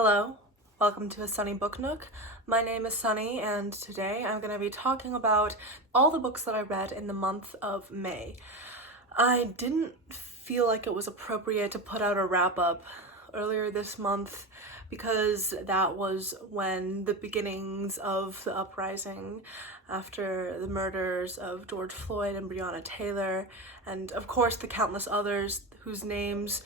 Hello, welcome to a Sunny Book Nook. My name is Sunny and today I'm going to be talking about all the books that I read in the month of May. I didn't feel like it was appropriate to put out a wrap-up earlier this month because that was when the beginnings of the uprising after the murders of George Floyd and Breonna Taylor, and of course the countless others whose names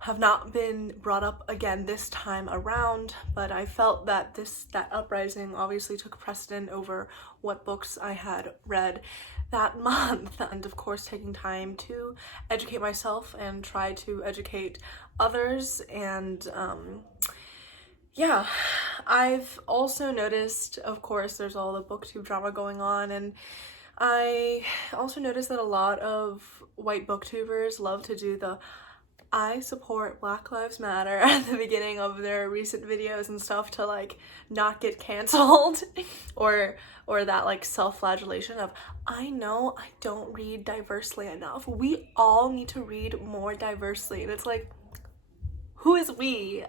have not been brought up again this time around, but I felt that that uprising obviously took precedent over what books I had read that month, and of course taking time to educate myself and try to educate others. And yeah, I've also noticed, of course, there's all the booktube drama going on, and I also noticed that a lot of white booktubers love to do the I support Black Lives Matter at the beginning of their recent videos and stuff to like not get canceled or that like self-flagellation of I know I don't read diversely enough. We all need to read more diversely. And it's like, who is we?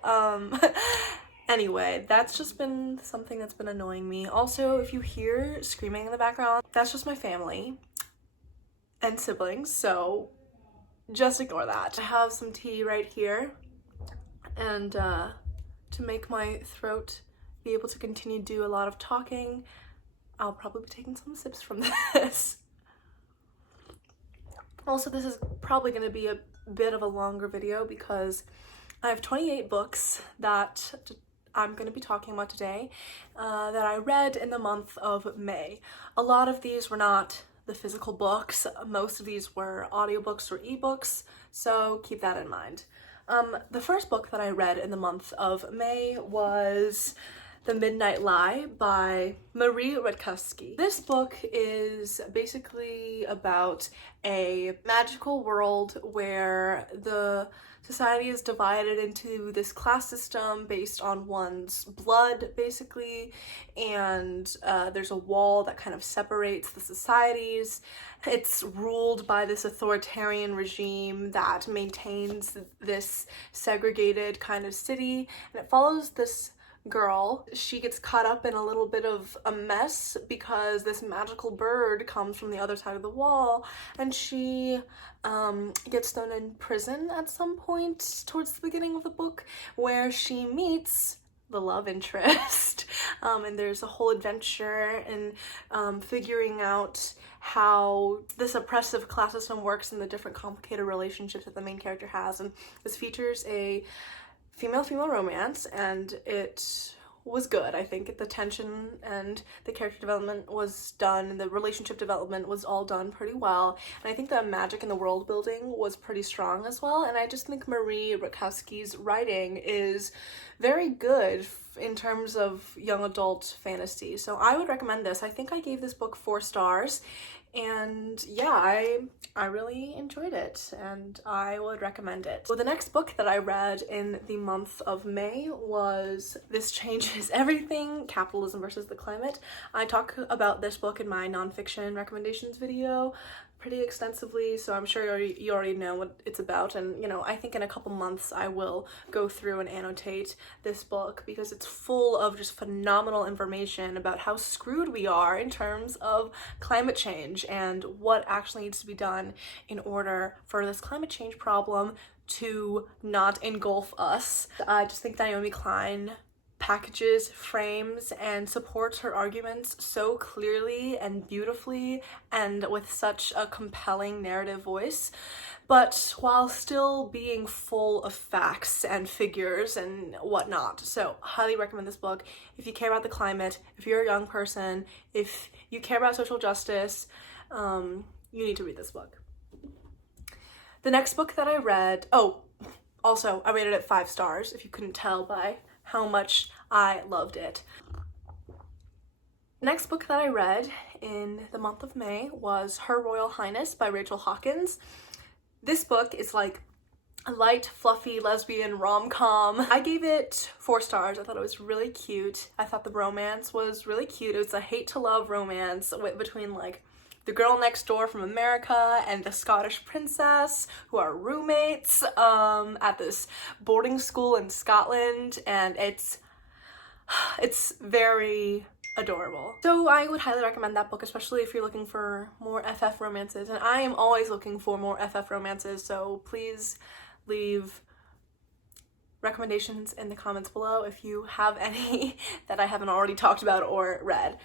Anyway, that's just been something that's been annoying me. Also, if you hear screaming in the background, that's just my family and siblings, so just ignore that. I have some tea right here, and to make my throat be able to continue to do a lot of talking, I'll probably be taking some sips from this. Also, this is probably going to be a bit of a longer video because I have 28 books that I'm going to be talking about today that I read in the month of May. A lot of these were not the physical books. Most of these were audiobooks or ebooks, so keep that in mind. The first book that I read in the month of May was The Midnight Lie by Marie Rutkowski. This book is basically about a magical world where the society is divided into this class system based on one's blood, basically, and there's a wall that kind of separates the societies. It's ruled by this authoritarian regime that maintains this segregated kind of city, and it follows this girl. She gets caught up in a little bit of a mess because this magical bird comes from the other side of the wall, and she gets thrown in prison at some point towards the beginning of the book where she meets the love interest. And there's a whole adventure in figuring out how this oppressive class system works and the different complicated relationships that the main character has. And this features a female-female romance, and it was good. I think the tension and the character development was done, and the relationship development was all done pretty well, and I think the magic and the world building was pretty strong as well. And I just think Marie Rutkowski's writing is very good in terms of young adult fantasy, so I would recommend this. I think I gave this book 4 stars, and yeah, I really enjoyed it and I would recommend it. So the next book that I read in the month of May was This Changes Everything: Capitalism versus the Climate. I talk about this book in my nonfiction recommendations video pretty extensively, so I'm sure you already know what it's about, and you know, I think in a couple months I will go through and annotate this book because it's full of just phenomenal information about how screwed we are in terms of climate change and what actually needs to be done in order for this climate change problem to not engulf us. I just think Naomi Klein packages, frames, and supports her arguments so clearly and beautifully and with such a compelling narrative voice, but while still being full of facts and figures and whatnot. So highly recommend this book if you care about the climate, if you're a young person, if you care about social justice. You need to read this book. The next book that I read, also I rated it 5 stars if you couldn't tell by how much I loved it. The next book that I read in the month of May was Her Royal Highness by Rachel Hawkins. This book is like a light, fluffy, lesbian rom-com. I gave it 4 stars. I thought it was really cute. I thought the romance was really cute. It was a hate-to-love romance between like the girl next door from America and the Scottish princess who are roommates at this boarding school in Scotland, and it's very adorable. So I would highly recommend that book, especially if you're looking for more FF romances, and I am always looking for more FF romances, so please leave recommendations in the comments below if you have any that I haven't already talked about or read.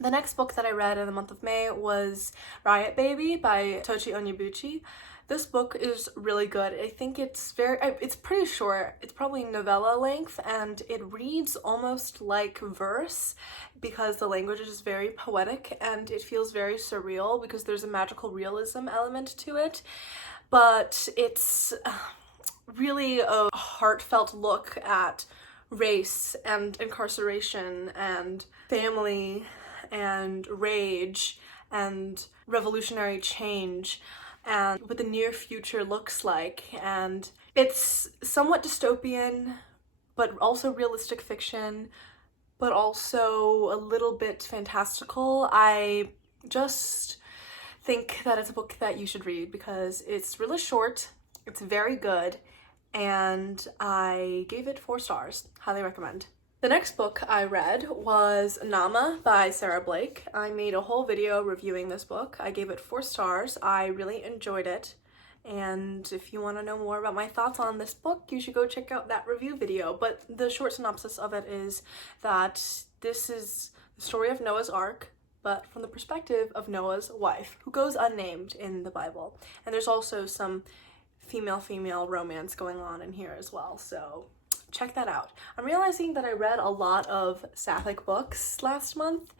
The next book that I read in the month of May was Riot Baby by Tochi Onyebuchi. This book is really good. I think it's pretty short. It's probably novella length, and it reads almost like verse because the language is very poetic and it feels very surreal because there's a magical realism element to it. But it's really a heartfelt look at race and incarceration and family and rage and revolutionary change and what the near future looks like. And it's somewhat dystopian, but also realistic fiction, but also a little bit fantastical. I just think that it's a book that you should read because it's really short, it's very good, and I gave it 4 stars. Highly recommend. The next book I read was Naamah by Sarah Blake. I made a whole video reviewing this book. I gave it 4 stars. I really enjoyed it. And if you want to know more about my thoughts on this book, you should go check out that review video. But the short synopsis of it is that this is the story of Noah's Ark, but from the perspective of Noah's wife, who goes unnamed in the Bible. And there's also some female-female romance going on in here as well, so check that out. I'm realizing that I read a lot of sapphic books last month,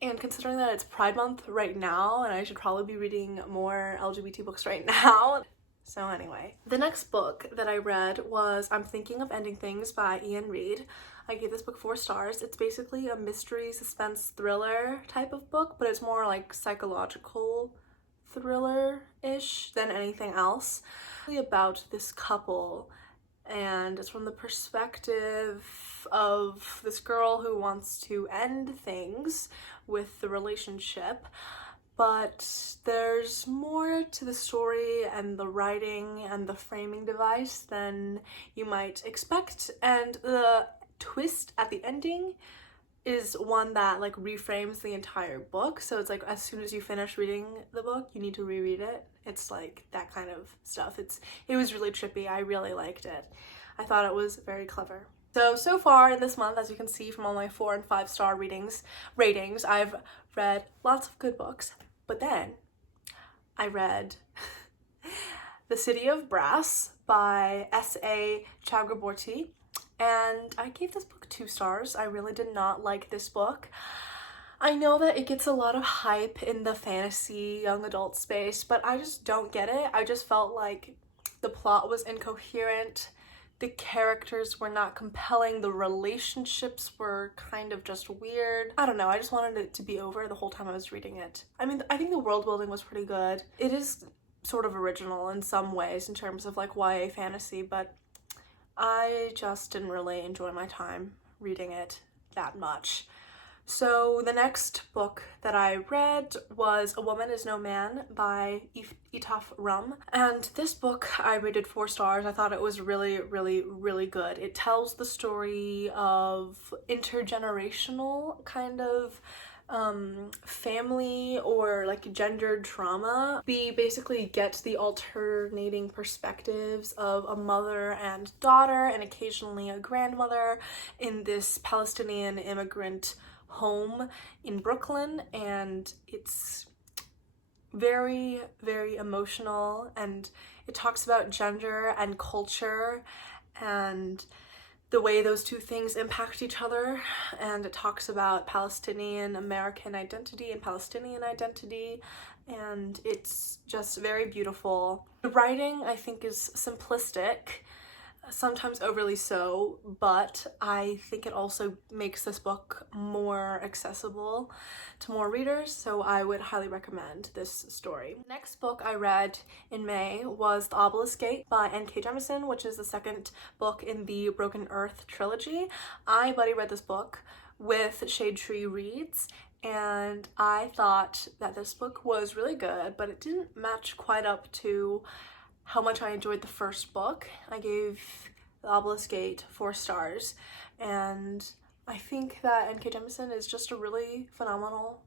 and considering that it's Pride Month right now, and I should probably be reading more LGBT books right now. So anyway, the next book that I read was I'm Thinking of Ending Things by Ian Reid. I gave this book 4 stars. It's basically a mystery, suspense, thriller type of book, but it's more like psychological thriller-ish than anything else. It's about this couple, and it's from the perspective of this girl who wants to end things with the relationship, but there's more to the story and the writing and the framing device than you might expect, and the twist at the ending is one that like reframes the entire book. So it's like as soon as you finish reading the book, you need to reread it. It's like that kind of stuff. It was really trippy. I really liked it. I thought it was very clever. So far in this month, as you can see from all my 4 and 5 star ratings, I've read lots of good books. But then I read The City of Brass by S.A. Chakraborty. And I gave this book 2 stars. I really did not like this book. I know that it gets a lot of hype in the fantasy young adult space, but I just don't get it. I just felt like the plot was incoherent, the characters were not compelling, the relationships were kind of just weird. I don't know, I just wanted it to be over the whole time I was reading it. I mean, I think the world building was pretty good. It is sort of original in some ways in terms of like YA fantasy, but I just didn't really enjoy my time reading it that much. So the next book that I read was A Woman Is No Man by Itaf Rum. And this book I rated 4 stars. I thought it was really, really, really good. It tells the story of intergenerational kind of family or like gendered trauma. We basically get the alternating perspectives of a mother and daughter and occasionally a grandmother in this Palestinian immigrant home in Brooklyn, and it's very, very emotional, and it talks about gender and culture and the way those two things impact each other, and it talks about Palestinian American identity and Palestinian identity, and it's just very beautiful. The writing, I think, is simplistic, sometimes overly so, but I think it also makes this book more accessible to more readers, so I would highly recommend this story. The next book I read in May was The Obelisk Gate by N.K. Jemisin, which is the second book in the Broken Earth trilogy. I buddy read this book with Shade Tree Reads, and I thought that this book was really good, but it didn't match quite up to how much I enjoyed the first book. I gave The Obelisk 4 stars, and I think that N.K. Jemisin is just a really phenomenal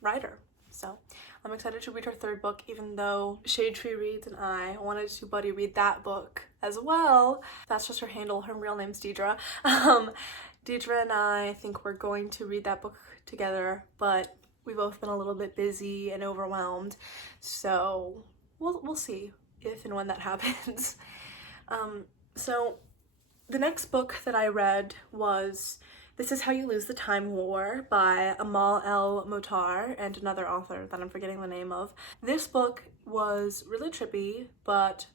writer. So I'm excited to read her third book, even though Shade Tree Reads and I wanted to buddy read that book as well. That's just her handle. Her real name's Deidre. Deidre and I think we're going to read that book together, but we've both been a little bit busy and overwhelmed, so we'll see if and when that happens. So the next book that I read was This Is How You Lose the Time War by Amal El Motar and another author that I'm forgetting the name of. This book was really trippy, but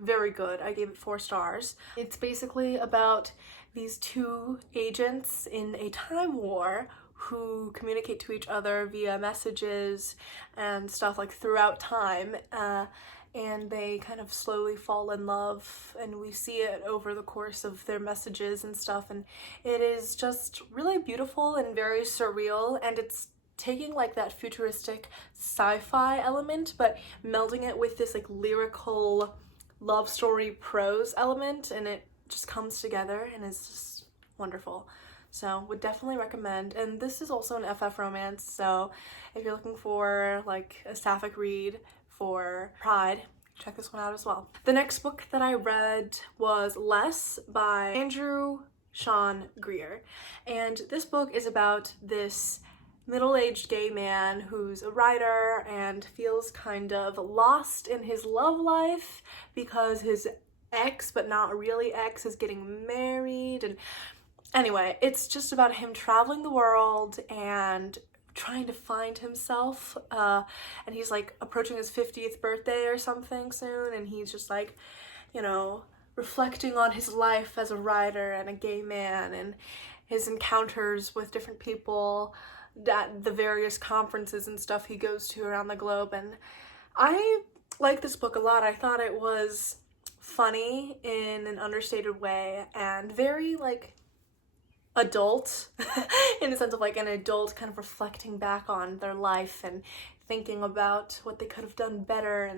very good. I gave it 4 stars. It's basically about these 2 agents in a time war who communicate to each other via messages and stuff like throughout time, and they kind of slowly fall in love, and we see it over the course of their messages and stuff, and it is just really beautiful and very surreal, and it's taking like that futuristic sci-fi element but melding it with this like lyrical love story prose element, and it just comes together and is just wonderful. So would definitely recommend. And this is also an FF romance, so if you're looking for like a sapphic read for Pride, check this one out as well. The next book that I read was Less by Andrew Sean Greer, and this book is about this middle-aged gay man who's a writer and feels kind of lost in his love life because his ex, but not really ex, is getting married. And anyway, it's just about him traveling the world and trying to find himself, and he's like approaching his 50th birthday or something soon, and he's just like, you know, reflecting on his life as a writer and a gay man and his encounters with different people at the various conferences and stuff he goes to around the globe. And I like this book a lot. I thought it was funny in an understated way and very like adult in the sense of like an adult kind of reflecting back on their life and thinking about what they could have done better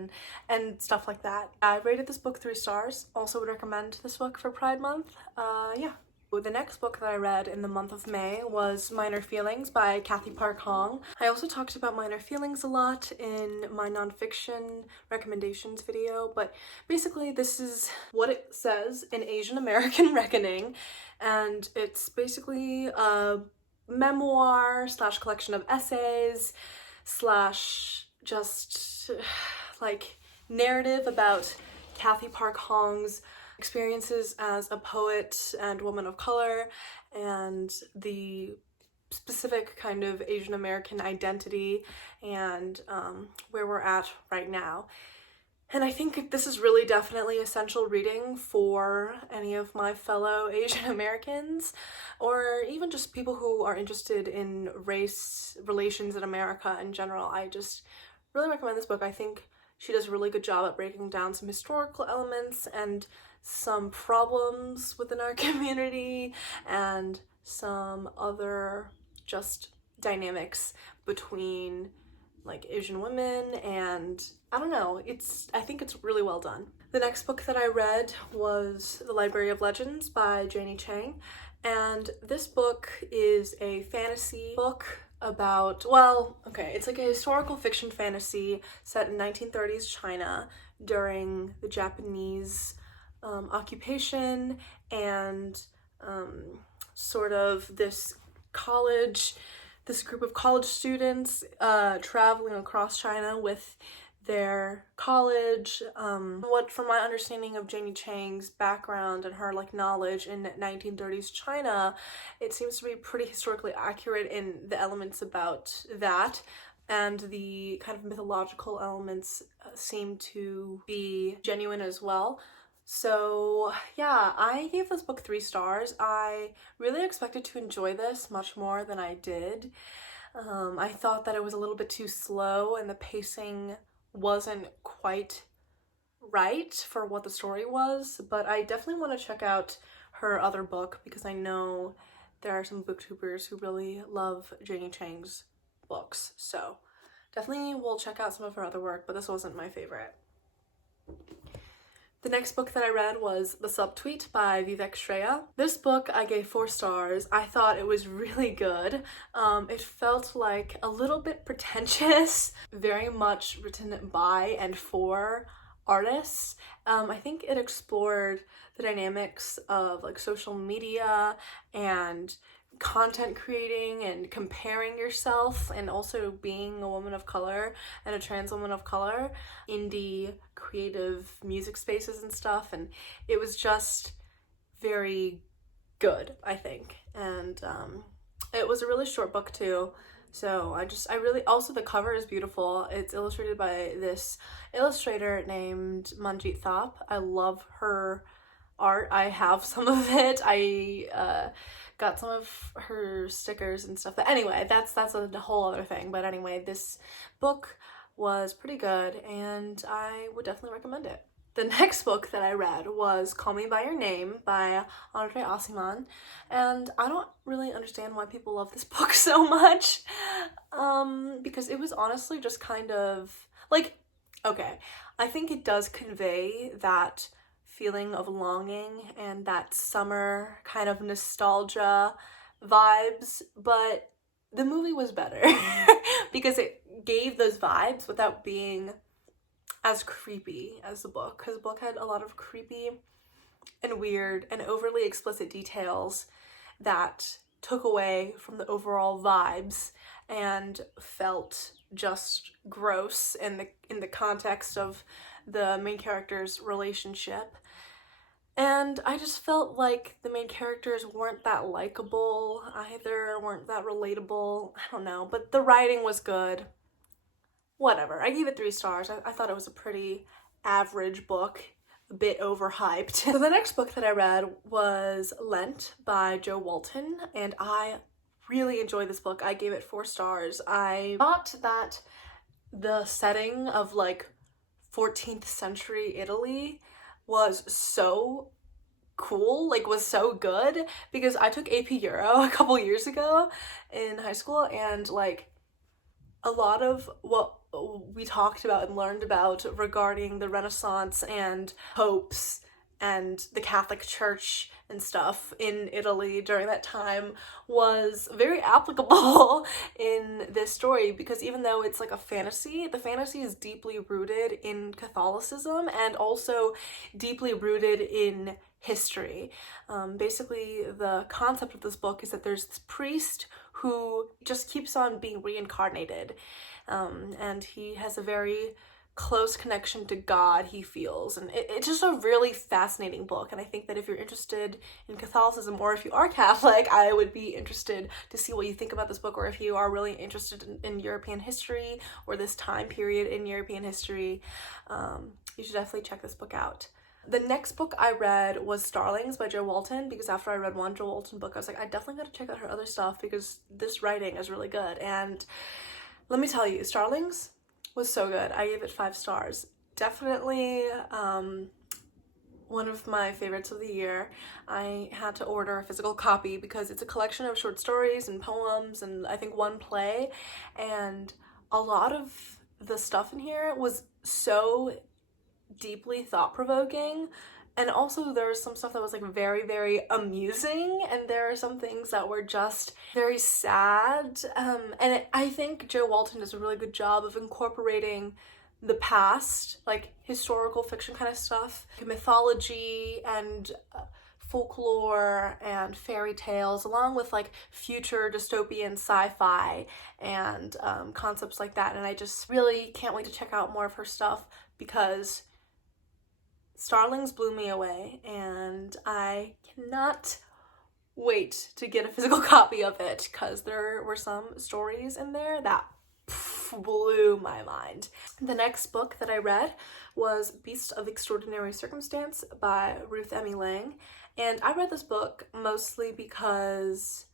and stuff like that. I rated this book 3 stars. Also would recommend this book for Pride Month. Yeah. The next book that I read in the month of May was Minor Feelings by Kathy Park Hong. I also talked about minor feelings a lot in my nonfiction recommendations video, but basically this is what it says in Asian American Reckoning, and it's basically a memoir slash collection of essays slash just like narrative about Kathy Park Hong's experiences as a poet and woman of color and the specific kind of Asian American identity and where we're at right now. And I think this is really definitely essential reading for any of my fellow Asian Americans, or even just people who are interested in race relations in America in general. I just really recommend this book. I think she does a really good job at breaking down some historical elements and some problems within our community and some other just dynamics between like Asian women, and I don't know, I think it's really well done. The next book that I read was The Library of Legends by Janie Chang, and this book is a fantasy book about, well, okay, it's like a historical fiction fantasy set in 1930s China during the Japanese occupation, and sort of this group of college students traveling across China with their college. From my understanding of Janie Chang's background and her like knowledge in 1930s China, it seems to be pretty historically accurate in the elements about that, and the kind of mythological elements seem to be genuine as well. So yeah, I gave this book 3 stars. I really expected to enjoy this much more than I did. I thought that it was a little bit too slow and the pacing wasn't quite right for what the story was, but I definitely want to check out her other book because I know there are some booktubers who really love Janie Chang's books, so definitely will check out some of her other work, but this wasn't my favorite. The next book that I read was The Subtweet by Vivek Shreya. This book I gave 4 stars. I thought it was really good. It felt like a little bit pretentious, very much written by and for artists. I think it explored the dynamics of like social media and content creating and comparing yourself, and also being a woman of color and a trans woman of color, indie creative music spaces and stuff, and it was just very good, I think. And it was a really short book too, so I really, also the cover is beautiful. It's illustrated by this illustrator named Manjit Thap. I love her art. I have some of it. I got some of her stickers and stuff. But anyway, that's a whole other thing. But anyway, this book was pretty good and I would definitely recommend it. The next book that I read was Call Me By Your Name by Andre Aciman, and I don't really understand why people love this book so much, because it was honestly just kind of like, okay, I think it does convey that feeling of longing and that summer kind of nostalgia vibes, but the movie was better because it gave those vibes without being as creepy as the book, because the book had a lot of creepy and weird and overly explicit details that took away from the overall vibes and felt just gross in the context of the main character's relationship. And I just felt like the main characters weren't that likable either, weren't that relatable. I don't know, but the writing was good. Whatever. I gave it 3 stars. I thought it was a pretty average book, a bit overhyped. So the next book that I read was Lent by Jo Walton, and I really enjoyed this book. I gave it 4 stars. I thought that the setting of like 14th century Italy was so cool, like was so good, because I took AP Euro a couple years ago in high school, and like a lot of what we talked about and learned about regarding the Renaissance and popes and the Catholic Church and stuff in Italy during that time was very applicable in this story, because even though it's like a fantasy, the fantasy is deeply rooted in Catholicism and also deeply rooted in history. Basically, the concept of this book is that there's this priest who just keeps on being reincarnated, and he has a very close connection to God, he feels, and it's just a really fascinating book. And I think that if you're interested in Catholicism, or if you are Catholic, I would be interested to see what you think about this book, or if you are really interested in European history or this time period in European history, you should definitely check this book out. The next book I read was Starlings by Jo Walton, because after I read one Jo Walton book, I was like, I definitely gotta check out her other stuff because this writing is really good. And let me tell you, Starlings was so good. I gave it 5 stars. Definitely one of my favorites of the year. I had to order a physical copy because it's a collection of short stories and poems and I think one play, and a lot of the stuff in here was so deeply thought-provoking, and also there was some stuff that was like very, very amusing, and there are some things that were just very sad, I think Jo Walton does a really good job of incorporating the past, like historical fiction kind of stuff, mythology and folklore and fairy tales, along with like future dystopian sci-fi and concepts like that. And I just really can't wait to check out more of her stuff, because Starlings blew me away, and I cannot wait to get a physical copy of it, because there were some stories in there that blew my mind. The next book that I read was Beasts of Extraordinary Circumstance by Ruth Emmy Lang, and I read this book mostly because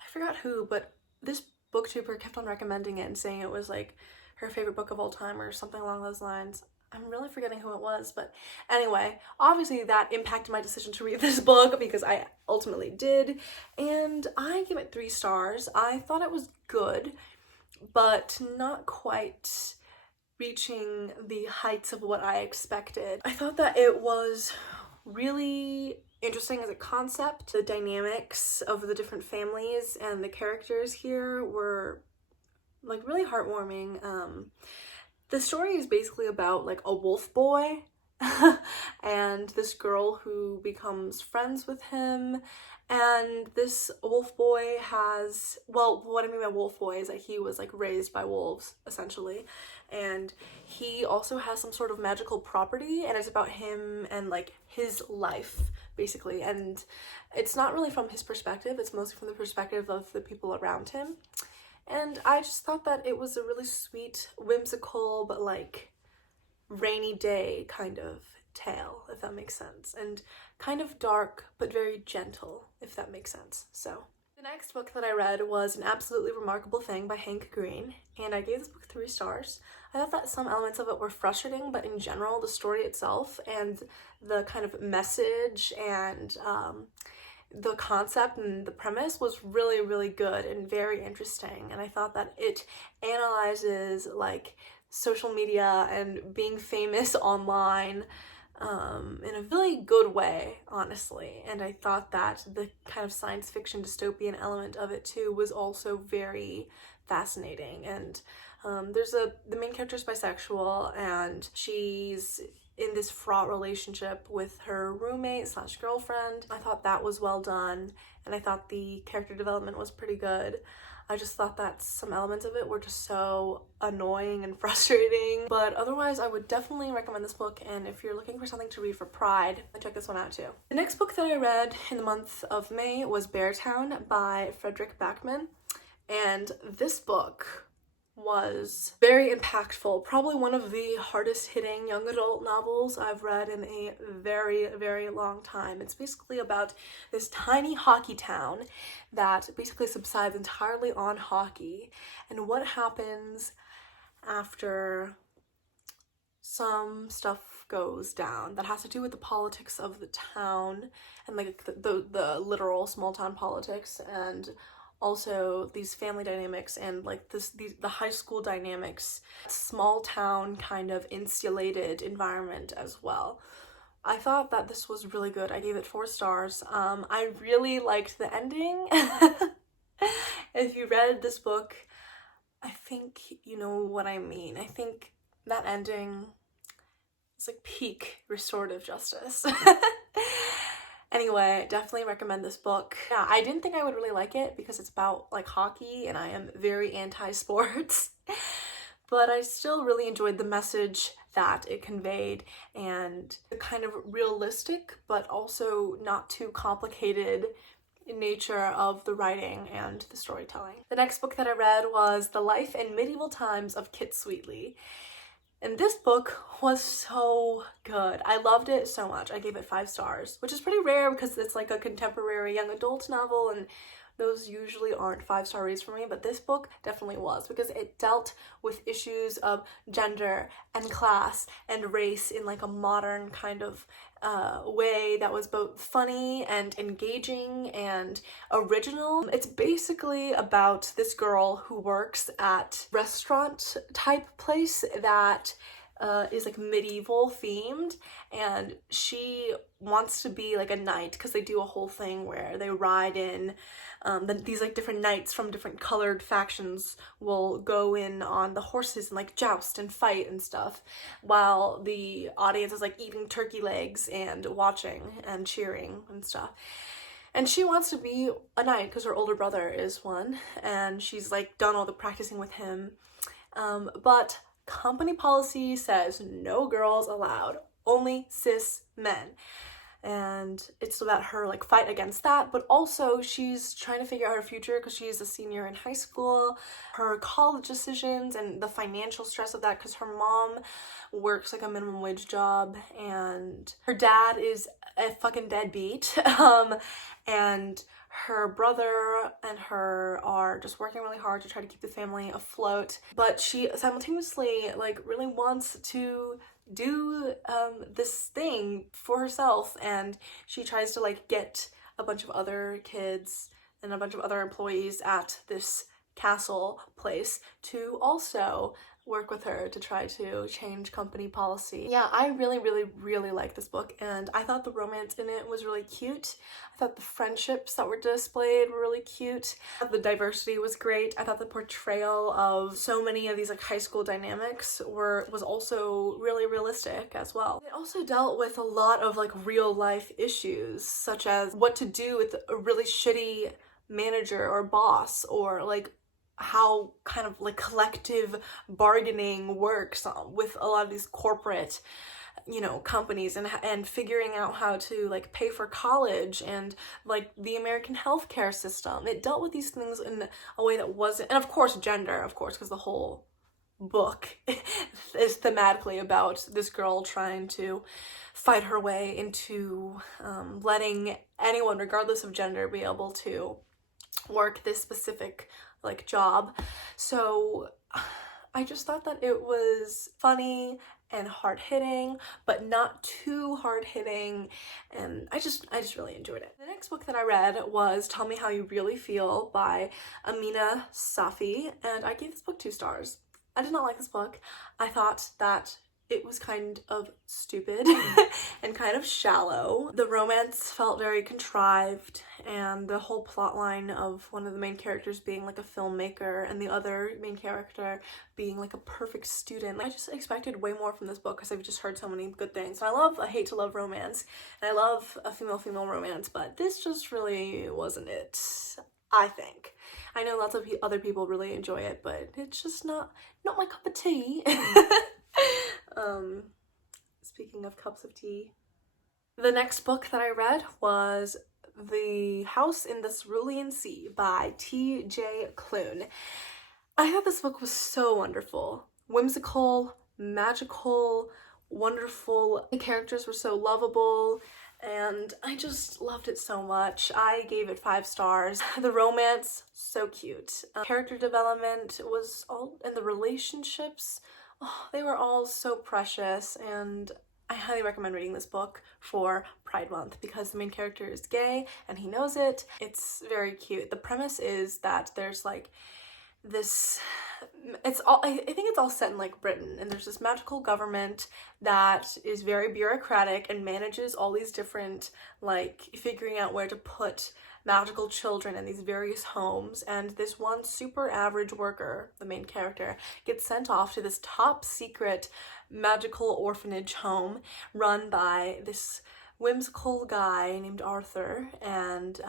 I forgot who, but this booktuber kept on recommending it and saying it was like her favorite book of all time or something along those lines. I'm really forgetting who it was, but anyway, obviously that impacted my decision to read this book, because I ultimately did, and I give it 3 stars. I thought it was good. but not quite reaching the heights of what I expected. I thought that it was really interesting as a concept. The dynamics of the different families and the characters here were like really heartwarming. The story is basically about like a wolf boy and this girl who becomes friends with him. And this wolf boy has, well, what I mean by wolf boy is that he was like raised by wolves essentially, and he also has some sort of magical property, and it's about him and like his life basically. And it's not really from his perspective, it's mostly from the perspective of the people around him. And I just thought that it was a really sweet, whimsical, but like rainy day kind of tale, if that makes sense, and kind of dark but very gentle, if that makes sense. So the next book that I read was An Absolutely Remarkable Thing by Hank Green, and I gave this book 3 stars. I thought that some elements of it were frustrating, but in general the story itself and the kind of message and the concept and the premise was really, really good and very interesting. And I thought that it analyzes like social media and being famous online in a really good way, honestly. And I thought that the kind of science fiction dystopian element of it too was also very fascinating. And the main character is bisexual, and she's in this fraught relationship with her roommate slash girlfriend. I thought that was well done, and I thought the character development was pretty good. I just thought that some elements of it were just so annoying and frustrating, but otherwise I would definitely recommend this book, and if you're looking for something to read for Pride, check this one out too. The next book that I read in the month of May was Beartown by Frederick Backman, and this book was very impactful, probably one of the hardest hitting young adult novels I've read in a very, very long time. It's basically about this tiny hockey town that basically subsides entirely on hockey, and what happens after some stuff goes down that has to do with the politics of the town and like the literal small town politics, and also these family dynamics and like the high school dynamics, small town kind of insulated environment as well. I thought that this was really good. I gave it 4 stars. I really liked the ending. If you read this book, I think you know what I mean. I think that ending is like peak restorative justice. Anyway, definitely recommend this book. Yeah, I didn't think I would really like it because it's about like hockey and I am very anti-sports, but I still really enjoyed the message that it conveyed and the kind of realistic but also not too complicated nature of the writing and the storytelling. The next book that I read was The Life in Medieval Times of KITT Sweetly. And this book was so good. I loved it so much. I gave it 5 stars, which is pretty rare because it's like a contemporary young adult novel and those usually aren't 5-star reads for me, but this book definitely was, because it dealt with issues of gender and class and race in like a modern kind of way that was both funny and engaging and original. It's basically about this girl who works at restaurant type place that is like medieval themed, and she wants to be like a knight because they do a whole thing where they ride in these like different knights from different colored factions will go in on the horses and like joust and fight and stuff while the audience is like eating turkey legs and watching and cheering and stuff. And she wants to be a knight because her older brother is one, and she's like done all the practicing with him, but company policy says no girls allowed, only cis men. And it's about her like fight against that, but also she's trying to figure out her future because she's a senior in high school, her college decisions and the financial stress of that because her mom works like a minimum wage job and her dad is a fucking deadbeat, and her brother and her are just working really hard to try to keep the family afloat, but she simultaneously like really wants to do this thing for herself, and she tries to like get a bunch of other kids and a bunch of other employees at this castle place to also work with her to try to change company policy. Yeah, I really like this book, and I thought the romance in it was really cute. I thought the friendships that were displayed were really cute. The diversity was great. I thought the portrayal of so many of these like high school dynamics was also really realistic as well. It also dealt with a lot of like real life issues, such as what to do with a really shitty manager or boss, or like how kind of like collective bargaining works with a lot of these corporate, you know, companies, and figuring out how to like pay for college and like the American healthcare system. It dealt with these things in a way that wasn't, and of course gender, of course, because the whole book is thematically about this girl trying to fight her way into letting anyone, regardless of gender, be able to work this specific like job. So I just thought that it was funny and hard-hitting, but not too hard-hitting, and I just really enjoyed it. The next book that I read was Tell Me How You Really Feel by Amina Safi, and I gave this book 2 stars. I did not like this book. I thought that it was kind of stupid and kind of shallow. The romance felt very contrived, and the whole plot line of one of the main characters being like a filmmaker and the other main character being like a perfect student. I just expected way more from this book because I've just heard so many good things. And I hate to love romance, and I love a female romance, but this just really wasn't it, I think. I know lots of other people really enjoy it, but it's just not my cup of tea. Speaking of cups of tea, the next book that I read was The House in the Cerulean Sea by T.J. Klune. I thought this book was so wonderful. Whimsical, magical, wonderful. The characters were so lovable, and I just loved it so much. I gave it 5 stars. The romance, so cute. Character development was all, and the relationships, oh, they were all so precious, and I highly recommend reading this book for Pride Month because the main character is gay and he knows it. It's very cute. The premise is that there's like this, I think it's all set in like Britain, and there's this magical government that is very bureaucratic and manages all these different, like, figuring out where to put magical children in these various homes, and this one super average worker, the main character, gets sent off to this top secret magical orphanage home run by this whimsical guy named Arthur and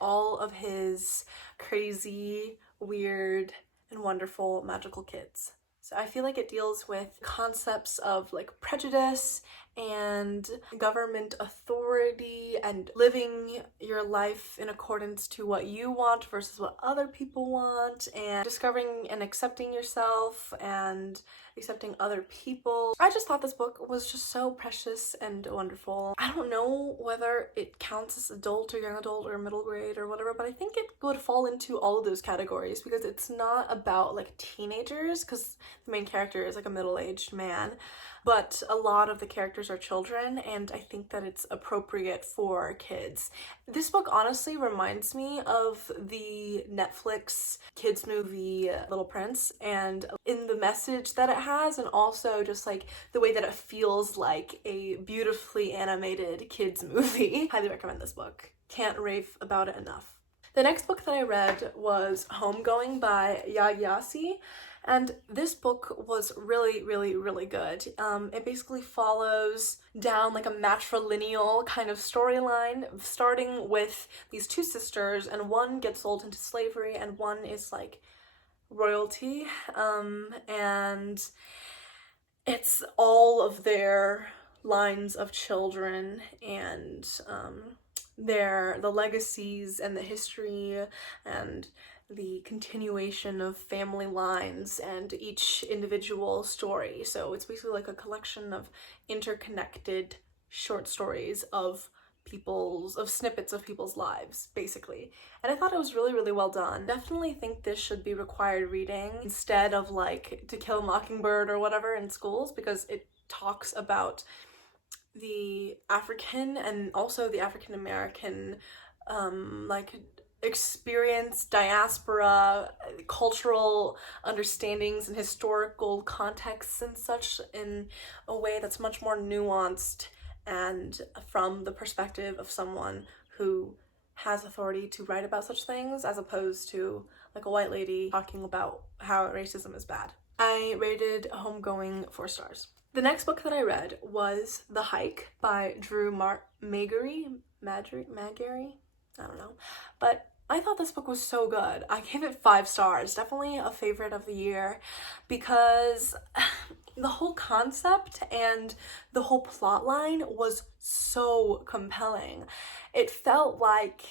all of his crazy, weird, and wonderful magical kids. So I feel like it deals with concepts of like prejudice and government authority and living your life in accordance to what you want versus what other people want, and discovering and accepting yourself and accepting other people. I just thought this book was just so precious and wonderful. I don't know whether it counts as adult or young adult or middle grade or whatever, but I think it would fall into all of those categories because it's not about like teenagers, because the main character is like a middle-aged man, but a lot of the characters are children, and I think that it's appropriate for kids. This book honestly reminds me of the Netflix kids movie Little Prince, and in the message that it has, and also just like the way that it feels like a beautifully animated kids movie. Highly recommend this book. Can't rave about it enough. The next book that I read was Homegoing by Yayasi, and this book was really good. It basically follows down like a matrilineal kind of storyline, starting with these 2 sisters, and one gets sold into slavery and one is like royalty, and it's all of their lines of children and the legacies and the history and the continuation of family lines and each individual story. So it's basically like a collection of interconnected short stories of snippets of people's lives, basically. And I thought it was really well done. Definitely think this should be required reading instead of like To Kill a Mockingbird or whatever in schools, because it talks about the African and also the African American like experience diaspora, cultural understandings and historical contexts and such in a way that's much more nuanced and from the perspective of someone who has authority to write about such things, as opposed to like a white lady talking about how racism is bad. I rated Homegoing 4 stars. The next book that I read was The Hike by Drew Magary? I don't know. But I thought this book was so good. I gave it 5 stars. Definitely a favorite of the year because the whole concept and the whole plot line was so compelling. It felt like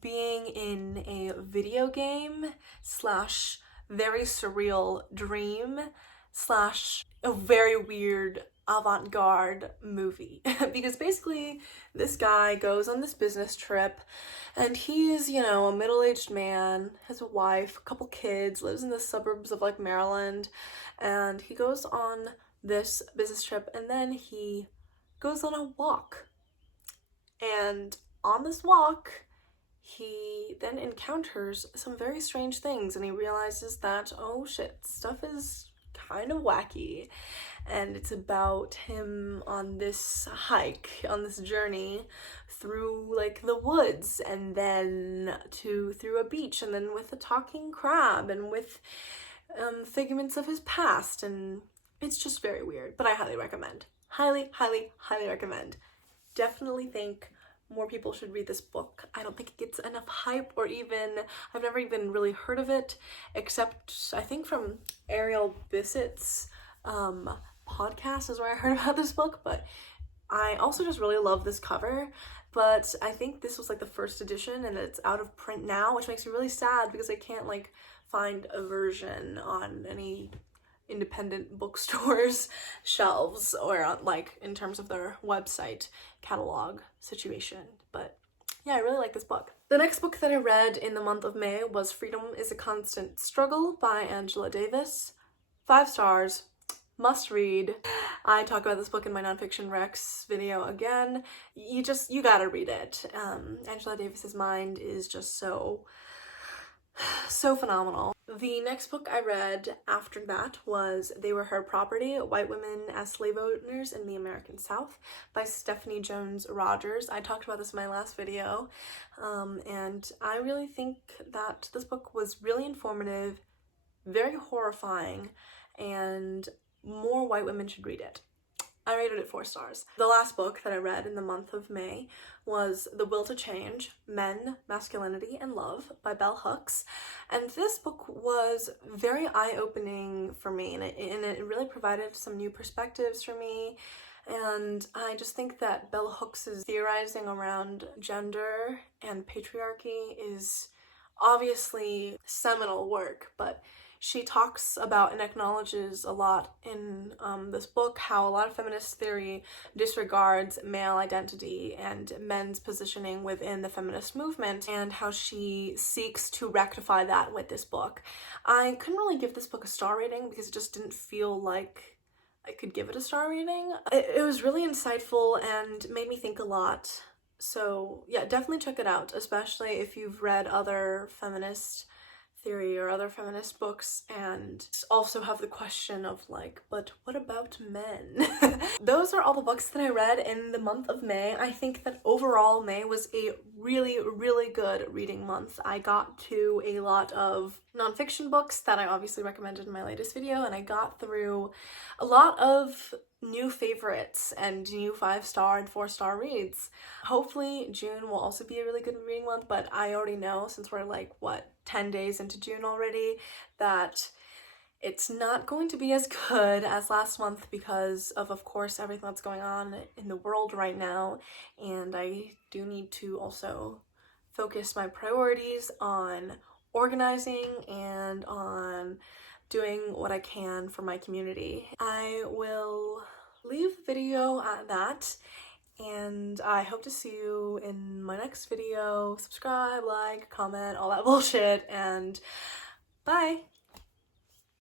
being in a video game slash very surreal dream slash a very weird avant-garde movie. Because basically this guy goes on this business trip and he's, you know, a middle-aged man, has a wife, a couple kids, lives in the suburbs of like Maryland, and he goes on this business trip and then he goes on a walk. And on this walk, he then encounters some very strange things and he realizes that, oh shit, stuff is kind of wacky. And it's about him on this hike, on this journey through like the woods and then through a beach and then with a talking crab and with figments of his past, and it's just very weird, but I highly recommend. Highly recommend. Definitely think more people should read this book. I don't think it gets enough hype, or even, I've never even really heard of it, except I think from Ariel Bissett's podcast is where I heard about this book, but I also just really love this cover. But I think this was like the first edition and it's out of print now, which makes me really sad because I can't like find a version on any independent bookstores shelves or on, like in terms of their website catalog situation. But yeah, I really like this book. The next book that I read in the month of May was Freedom is a Constant Struggle by Angela Davis. 5 stars. Must read. I talk about this book in my nonfiction Rex video again. You gotta read it. Angela Davis's mind is just so phenomenal. The next book I read after that was They Were Her Property, White Women as Slave Owners in the American South by Stephanie Jones Rogers. I talked about this in my last video, and I really think that this book was really informative, very horrifying, and more white women should read it. I rated it 4 stars. The last book that I read in the month of May was The Will to Change, Men, Masculinity, and Love by Bell Hooks. And this book was very eye-opening for me, and it really provided some new perspectives for me. And I just think that Bell Hooks' theorizing around gender and patriarchy is obviously seminal work, but she talks about and acknowledges a lot in this book how a lot of feminist theory disregards male identity and men's positioning within the feminist movement, and how she seeks to rectify that with this book. I couldn't really give this book a star rating because it just didn't feel like I could give it a star rating. It was really insightful and made me think a lot. So yeah, definitely check it out, especially if you've read other feminist theory or other feminist books and also have the question of like, but what about men? Those are all the books that I read in the month of May. I think that overall May was a really good reading month. I got to a lot of nonfiction books that I obviously recommended in my latest video, and I got through a lot of new favorites and new 5-star and 4-star reads. Hopefully June will also be a really good reading month, but I already know, since we're like, what, 10 days into June already, that it's not going to be as good as last month because of course, everything that's going on in the world right now, and I do need to also focus my priorities on organizing and on doing what I can for my community. I will leave the video at that, and I hope to see you in my next video. Subscribe, like, comment, all that bullshit, and bye!